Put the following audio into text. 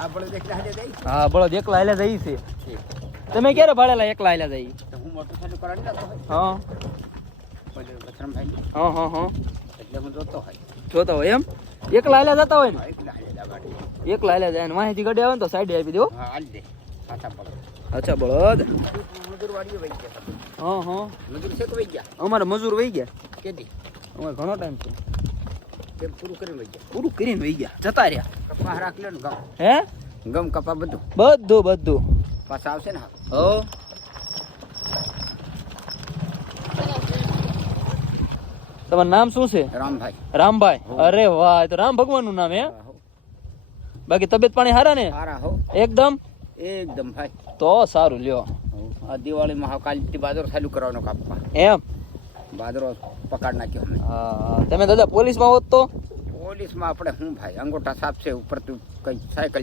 હા બળદ એકલા હાલ્યા જાય છે. તમે ક્યારે ભાડેલા એકલા હાલ્યા જાય? હું મોટરસાઇકલ કરાવી જતો હોય હા બસરામભાઈ હા હા હા એટલે હું જોતો હોય જોતા હોય એમ એકલા હાલ્યા જતા હોય ને? એકલા હાલ્યા ગાડી. એકલા હાલ્યા જાય ને માહિતી ગાડી આવે ને તો સાઈડ આપી દો. હા હાલ દે પાછા પડો અચ્છા બળદ મજૂર વાળીએ વહી ગયા તમે. હા હા મજૂર છે કે વહી ગયા અમારે મજૂર વહી ગયા. કેદી અમારે ઘણો ટાઈમ છે. કેમ પૂરું કરીને વહી ગયા? પૂરું કરીને વહી ગયા જતા રહ્યા. કપા રાખી લે ને ગમ હે ગમ કપા બધું બધું બધું પાછા આવશે ને. હો તમારું નામ શું છે? રામભાઈ. રામભાઈ. અરે વાહ, એ તો રામ ભગવાન નું નામ હે. બાકી તબિયત પાણી હારા ને? સારા હો એકદમ એકદમ ભાઈ. તો સારું લ્યો. આ દિવાળીમાં કાલ બાદરો ચાલુ કરવાનો કાપવા. એમ બાદરો પકડ નાખ્યો અમે. હા તમે દાદા પોલીસમાં હોત તો? પોલીસમાં આપણે શું ભાઈ અંગોઠા સાફ છે ઉપર તું કઈ સાયકલ